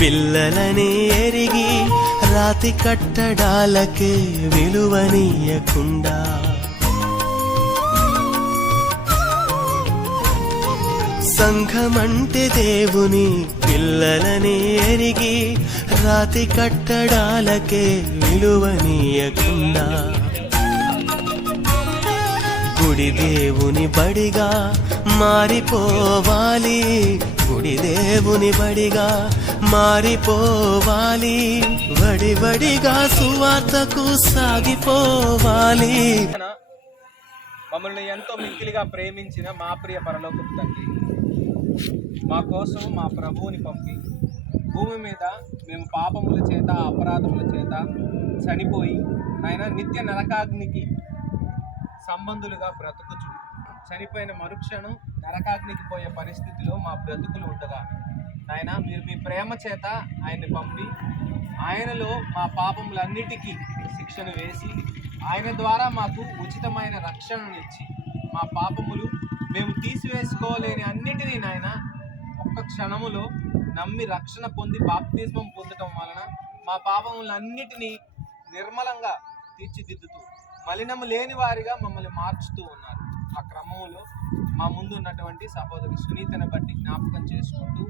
పిల్లలని ఎరిగి రాతి కట్టడాలకే విలువనీయకుండా. సంఘమంటే దేవుని పిల్లలని ఎరిగి రాతి కట్టడాలకే విలువనీయకుండా. గుడి దేవుని బడిగా మారిపోవాలి. గుడి దేవుని బడిగా మారిపోవాలి. వడి వడిగా సువార్తకు సాగిపోవాలి. మమ్మల్ని ఎంతో మిక్కిలిగా ప్రేమించిన మా ప్రియ పరలోకపు తండ్రి. మా కోసం మా ప్రభువుని పంపి భూమి మీద మేము పాపముల చేత అపరాధముల చేత చనిపోయి ఆయన నిత్య నరకాగ్నికి సంబంధులుగా బ్రతుకుచు చనిపోయిన మరుక్షణం నరకాగ్నికి పోయే పరిస్థితిలో మా బ్రతుకులు ఉండగా. నాయన మీరు మీ ప్రేమ చేత ఆయన్ని పంపి ఆయనలో మా పాపములన్నిటికీ శిక్షను వేసి ఆయన ద్వారా మాకు ఉచితమైన రక్షణను ఇచ్చి మా పాపములు మేము తీసివేసుకోలేని అన్నిటినీ నాయన ఒక్క క్షణములో నమ్మి రక్షణ పొంది బాప్తిజమం పొందటం వలన మా పాపములన్నిటినీ నిర్మలంగా తీర్చిదిద్దుతూ మలినము లేని వారిగా మమ్మల్ని మార్చుతూ ఉన్నారు. ఆ క్రమంలో మా ముందు ఉన్నటువంటి సహోదరి సునీతను బట్టి జ్ఞాపకం చేసుకుంటూ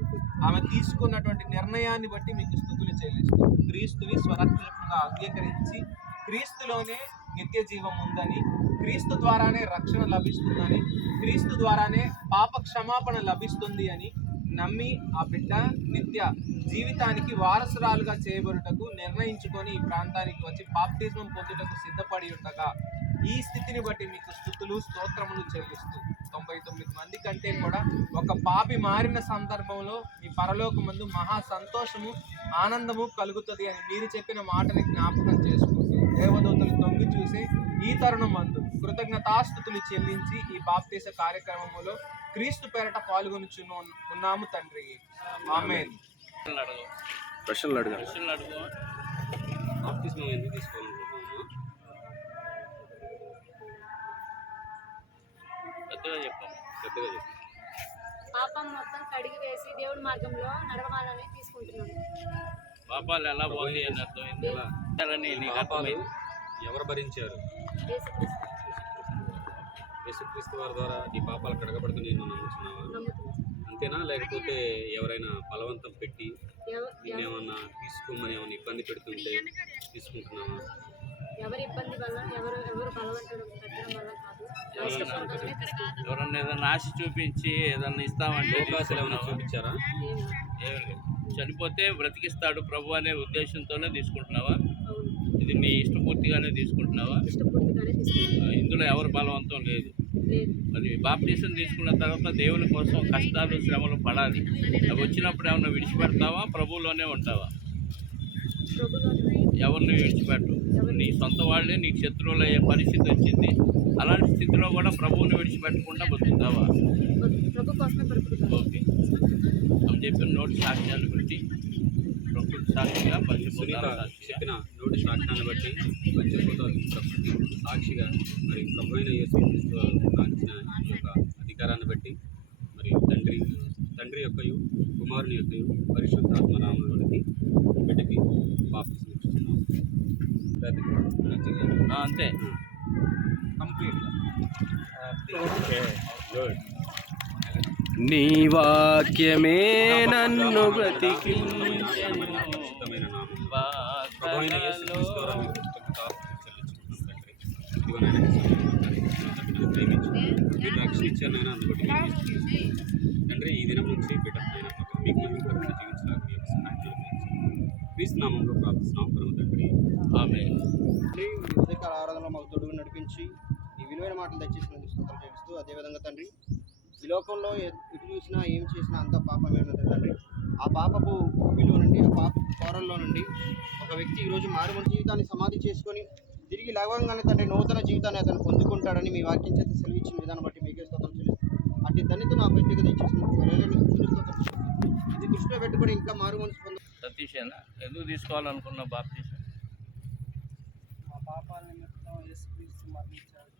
ఆమె తీసుకున్నటువంటి నిర్ణయాన్ని బట్టి మీకు స్థుతులు చెల్లిస్తూ క్రీస్తుని స్వరక్షకంగా అంగీకరించి క్రీస్తులోనే నిత్య జీవం ఉందని క్రీస్తు ద్వారానే రక్షణ లభిస్తుందని క్రీస్తు ద్వారానే పాప క్షమాపణ లభిస్తుంది అని నమ్మి ఆ బిడ్డ నిత్య జీవితానికి వారసురాలుగా చేయబడుటకు నిర్ణయించుకొని ఈ ప్రాంతానికి వచ్చి బాప్తిజం పొందుటకు సిద్ధపడి ఉండగా ఈ స్థితిని బట్టి మీకు స్థుతులు స్తోత్రములు చెల్లిస్తూ తొంభై తొమ్మిది మంది కంటే కూడా ఒక పాపి మారిన సందర్భంలో మీ పరలోకమందు మహా సంతోషము ఆనందము కలుగుతుంది అని మీరు చెప్పిన మాటని జ్ఞాపకం చేసుకుంటూ దేవదూతలు తొంగి చూసి ఈ తరుణం మందు కృతజ్ఞతాస్థుతులు చెల్లించి ఈ బాప్తీస కార్యక్రమంలో క్రీస్తు పేరట పాల్గొనుచున్న ఉన్నాము తండ్రి. ఆమేన్. ప్రశ్నలు అడగాలి క్వశ్చన్లు అడుగు. ఎందుకు తీసుకోవాలనుకుంటున్నాము పెద్దగా చెప్పాము పెద్దగా చెప్పు పాపం మొత్తం కడిగి వేసి దేవుడి మార్గంలో నడవాలని తీసుకుంటున్నాను. పాపాలు ఎలా పోతాయి అని అర్థమైంది నీకు పాపాలు అర్థమైంది? ఎవరు భరించారు? యేసుక్రీస్తు. యేసుక్రీస్తు వారి ద్వారా ఈ పాపాలు కడగబడుతూ నేను నమ్ముతున్నావా అంతేనా? లేకపోతే ఎవరైనా బలవంతం పెట్టి నేనేమన్నా తీసుకోమని ఏమన్నా ఇబ్బంది పెడుతుంటే తీసుకుంటున్నావా? ఎవరి ఇబ్బంది వల్ల ఎవరు ఎవరు బలవంతడం పెట్టడం వల్ల నా ఎవరన్నా ఇష్టపూర్వకమే తీసుకుంటున్నాను. ఎవరన్నా ఏదైనా ఆశ చూపించి ఏదన్నా ఇస్తామంటే అవకాశాలు ఏమైనా తీసుకుంటున్నావా? చూపించారా. చనిపోతే బ్రతికిస్తాడు ప్రభు అనే ఉద్దేశంతోనే తీసుకుంటున్నావా? ఇది నీ ఇష్టపూర్తిగానే తీసుకుంటున్నావా? ఇందులో ఎవరు బలవంతం లేదు. మరి బాప్తీసం తీసుకున్న తర్వాత దేవుని కోసం కష్టాలు శ్రమలు పడాలి. అవి వచ్చినప్పుడు ఏమన్నా విడిచిపెడతావా? ప్రభువులోనే ఉంటావా? ఎవరిని విడిచిపెట్టు నీ సొంత వాళ్ళే నీకు శత్రువులు అయ్యే పరిస్థితి వచ్చింది. అలాంటి స్థితిలో కూడా ప్రభువుని విడిచిపెట్టకుండా బతుకుతావా? ఓకే. ఆమె చెప్పిన నోటి సాక్ష్యాన్ని బట్టి ప్రకృతి సాక్షిగా సాక్షిగా. చెప్పిన నోటి సాక్ష్యాన్ని బట్టి పంచభూత ప్రకృతి సాక్షిగా మరి ప్రభు అయిన యేసుక్రీస్తు కాంచిన ఈ యొక్క అధికారాన్ని బట్టి మరి తండ్రి తండ్రి యొక్కయు కుమారుని యొక్కయు పరిశుద్ధాత్మ నామంలోనికి బిడ్డకి బాప్తిసం ఇస్తున్నాం అంతే. కంప్లీట్గా. గుడ్. నీ వాక్యమే నన్ను బ్రతికి పరిశుద్ధమైన నామంలో ప్రభు అయిన యేసుక్రీస్తు ద్వారా మీకు కృతజ్ఞతాస్తుతులు చెల్లించుకుంటున్నాం తండ్రి ఇదిగో నాయన మరి ఇంత బిడ్డను ప్రేమించి మీరు రక్షణ ఇచ్చారు నాయన అందుబట్టి మీకు స్తుతులు. తండ్రి ఈ దినం నుంచి బిడ్డ నాయన మీకు మహిమకరంగా జీవించడానికి యొక్క సహాయం చేయవచ్చు క్రీస్తునామంలో ప్రార్థిస్తున్నాం. పరమ తండ్రి ఆమె తండ్రి ఉదయకాల ఆరాధనలో మాకు తొడుగు నడిపించి ఈ విలువైన మాటలు దయచేసినందుకు స్తోత్రం చేపిస్తూ అదేవిధంగా తండ్రి ఈ లోకంలో ఎటు చూసినా ఏం చేసినా అంత పాపమే ఉన్నది తండ్రి. ఆ పాపపు భూమిలో నుండి ఆ పాప కోరల్లో నుండి ఒక వ్యక్తి ఈరోజు మారుమూల జీవితాన్ని సమాధి చేసుకొని తిరిగి లేవగానే తండ్రి నూతన జీవితాన్ని అతను పొందుకుంటాడని మీ వాక్యం చేత సెలవిచ్చిన విధానం బట్టి మీకే స్తోత్రం చెల్లిస్తూ అట్టి ధన్యతను ఆ వ్యక్తికి దయచేసినందుకు వేలాది స్తుతులు, స్తోత్రం చెల్లిస్తూ, ఇది దృష్టిలో పెట్టుకొని ఇంకా మారు మనసు పొంద సతీషేనా ఎందుకు తీసుకోవాలనుకున్న బాప్తీసం మా పాపాల నిమిత్తం యేసుక్రీస్తు మరణించాడు.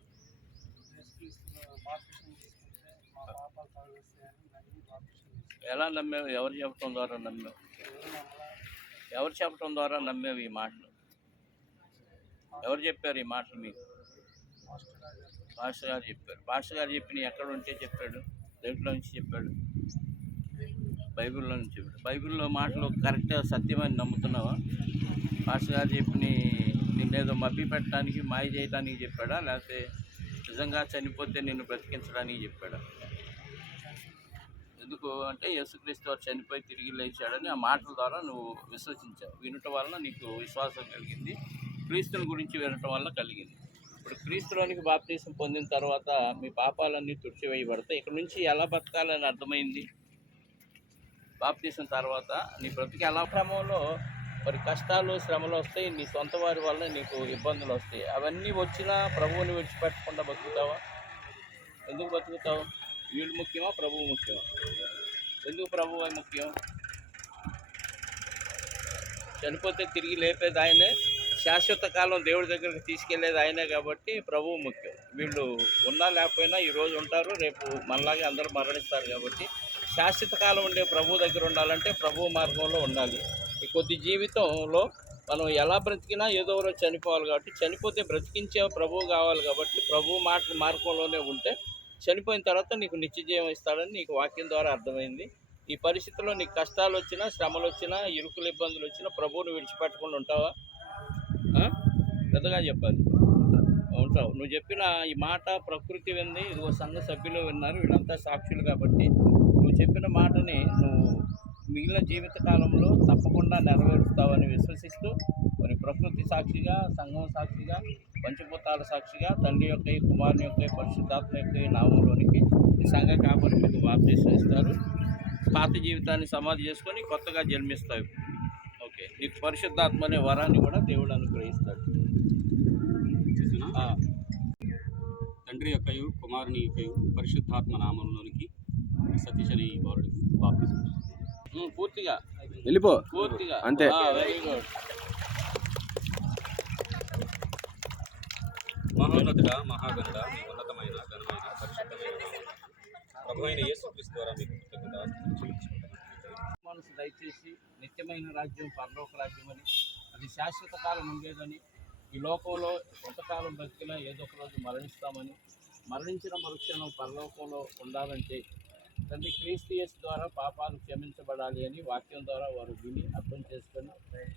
యేసుక్రీస్తు బాప్తిసం తీసుకుంటే మా పాపాలు తొలగిస్తాయని నమ్మి బాప్తిసం తీసుకున్నాను ఎలా నమ్మావు? ఎవరు చెప్పడం ద్వారా నమ్మావు? ఎవరు చెప్పడం ద్వారా నమ్మేవి ఈ మాటలు? ఎవరు చెప్పారు ఈ మాటలు మీకు? పాస్టర్ గారు చెప్పారు. పాస్టర్ గారు చెప్పిన ఎక్కడ ఉంటే చెప్పాడు? దేంట్లో నుంచి చెప్పాడు? బైబిల్లో నుంచి చెప్పాడు. బైబిల్లో మాటలు కరెక్ట్ సత్యమని నమ్ముతున్నావా? పాస్టర్ గారు చెప్పిన నిన్నేదో మభ్య పెట్టడానికి మాయ చేయడానికి చెప్పాడా? లేకపోతే నిజంగా చనిపోతే నిన్ను బ్రతికించడానికి చెప్పాడా? ఎందుకు అంటే యేసుక్రీస్తు వారు చనిపోయి తిరిగి లేచాడని ఆ మాటల ద్వారా నువ్వు విశ్వసించావు. వినటం వలన నీకు విశ్వాసం కలిగింది. క్రీస్తుని గురించి వినటం వల్ల కలిగింది. ఇప్పుడు క్రీస్తులోనికి బాప్తీసం పొందిన తర్వాత మీ పాపాలన్నీ తుడిచివేయబడతాయి. ఇక్కడ నుంచి ఎలా బతకాలని అర్థమైంది? బాప్తీసిన తర్వాత నీ బ్రతికి ఎలా క్రమంలో? మరి కష్టాలు శ్రమలు వస్తాయి నీ సొంత వారి వల్ల నీకు ఇబ్బందులు వస్తాయి. అవన్నీ వచ్చినా ప్రభువుని విడిచిపెట్టకుండా బతుకుతావా? ఎందుకు బతుకుతావు? వీళ్ళు ముఖ్యమా? ప్రభువు ముఖ్యమా? ఎందుకు ప్రభువు ముఖ్యం? చనిపోతే తిరిగి లేపేది ఆయనే. శాశ్వత కాలం దేవుడి దగ్గరికి తీసుకెళ్ళేది ఆయనే కాబట్టి ప్రభువు ముఖ్యం. వీళ్ళు ఉన్నా లేకపోయినా ఈరోజు ఉంటారు రేపు మనలాగే అందరూ మరణిస్తారు కాబట్టి శాశ్వత కాలం ఉండే ప్రభు దగ్గర ఉండాలంటే ప్రభు మార్గంలో ఉండాలి. ఈ కొద్ది జీవితంలో మనం ఎలా బ్రతికినా ఏదో రోజు చనిపోవాలి కాబట్టి చనిపోతే బ్రతికించే ప్రభువు కావాలి కాబట్టి ప్రభు మాట మార్గంలోనే ఉంటే చనిపోయిన తర్వాత నీకు నిత్య ఇస్తాడని నీకు వాక్యం ద్వారా అర్థమైంది. ఈ పరిస్థితిలో నీకు కష్టాలు వచ్చినా శ్రమలు వచ్చినా ఇరుకులు ఇబ్బందులు వచ్చినా ప్రభువుని విడిచిపెట్టకుండా ఉంటావా? పెద్దగా చెప్పాలి. ఉంటావు నువ్వు చెప్పిన ఈ మాట ప్రకృతి వింది ఇదిగో సంఘ సభ్యులు విన్నారు వీళ్ళంతా సాక్షులు కాబట్టి నువ్వు చెప్పిన మాటని నువ్వు మిగిలిన జీవిత కాలంలో తప్పకుండా నెరవేరుస్తావని విశ్వసిస్తూ మరి ప్రకృతి సాక్షిగా సంఘం సాక్షిగా పంచభూతాల సాక్షిగా తండ్రి యొక్క కుమారుని యొక్క పరిశుద్ధాత్మ యొక్క ఈ నామంలోనికి ఈ సంఘ కాపరి మీకు బాప్తీసం ఇస్తారు. పాత జీవితాన్ని సమాధి చేసుకొని కొత్తగా జన్మిస్తావు. ఓకే. నీకు పరిశుద్ధాత్మ అనే వరాన్ని కూడా దేవుడు అనుగ్రహిస్తాడు. ఆ, తండ్రి యొక్కయు కుమారుని యొక్కయు పరిశుద్ధాత్మ నామంలోనికి సతీష్ అనే ఈ బాలుడికి బాప్తిజం పూర్తిగా. వెళ్ళిపో. పూర్తిగా. అంతే. వెరీ గుడ్ మహోన్నతుడ మహాగణుడ మీ ఉన్నతమైన ఘనమైన పరిశుద్ధమైన ప్రభు అయిన యేసుక్రీస్తు ద్వారా మీకు. మనసు దయచేసి నిత్యమైన రాజ్యం పరలోక రాజ్యం అని అది శాశ్వత కాలం ఉండేదని ఈ లోకంలో కొంతకాలం బతికినా ఏదో ఒక రోజు మరణిస్తామని మరణించిన మరుక్షణం పరలోకంలో ఉండాలంటే తండ్రి క్రీస్తియస్ ద్వారా పాపాలు క్షమించబడాలి అని వాక్యం ద్వారా వారు విని అర్థం చేసుకుని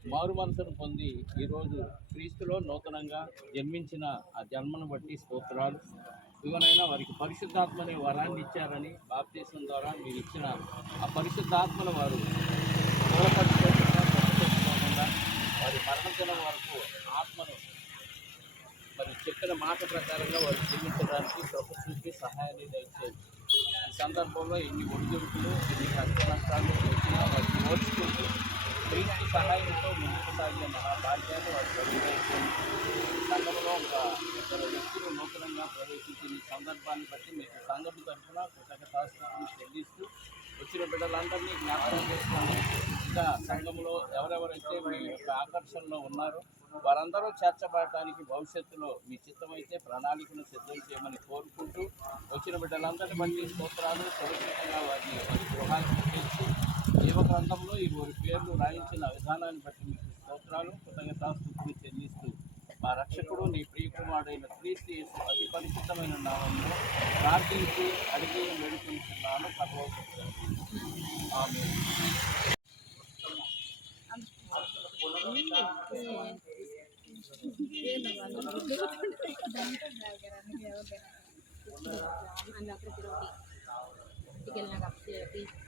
మారు మనసును పొంది ఈరోజు క్రీస్తులో నూతనంగా జన్మించిన ఆ జన్మను బట్టి స్తోత్రాలు. ఇవనైనా వారికి పరిశుద్ధాత్మని వరాన్ని ఇచ్చారని బాప్తీసం ద్వారా మీరు ఇచ్చిన ఆ పరిశుద్ధాత్మను వారు వారి మరణదినం వరకు ఆత్మను మరి చెప్పిన మాట ప్రకారంగా వారు జీవించడానికి ప్రకృతికి సహాయాన్ని దయచేది ఈ సందర్భంలో ఎన్ని ఒడిదుడుకులు ఎన్ని కష్ట నష్టాలు వచ్చినా వారికి ఓర్చుకుంటూ క్రీస్తు సహాయంతో ముందుకు సాగిన మహాభాగ్యాన్ని వారు ప్రవేశించింది సంఘంలో ఒక ఇద్దరు వ్యక్తులు నూతనంగా ప్రవేశించిన ఈ సందర్భాన్ని బట్టి మీకు సంఘం తరఫున కృతజ్ఞతాస్తుతులు చెల్లిస్తూ వచ్చిన బిడ్డలందరినీ జ్ఞాపకం చేసుకోండి యొక్క సంఘంలో ఎవరెవరైతే మీ యొక్క ఆకర్షణలో ఉన్నారో వారందరూ చేర్చబడటానికి భవిష్యత్తులో మీ చిత్తమైతే ప్రణాళికను సిద్ధం చేయమని కోరుకుంటూ వచ్చిన బిడ్డలందరినీ బట్టి స్తోత్రాలు. సురక్షితంగా వారిని వారి గృహాలకు తెచ్చి జీవ గ్రంథంలో ఈ ఊరి పేర్లు రాయించిన విధానాన్ని బట్టి మీకు స్తోత్రాలు కృతజ్ఞతాస్తుతులు చెల్లిస్తూ మా రక్షకుడు నీ ప్రియకుమారుడైన క్రీస్తు అతి పరిశుద్ధమైన నామంలో ప్రార్థించి అడిగి వేడుకుంటున్నాను పరలోక ఆమె Anak ko si Rocky. Tigil na ka si Rocky.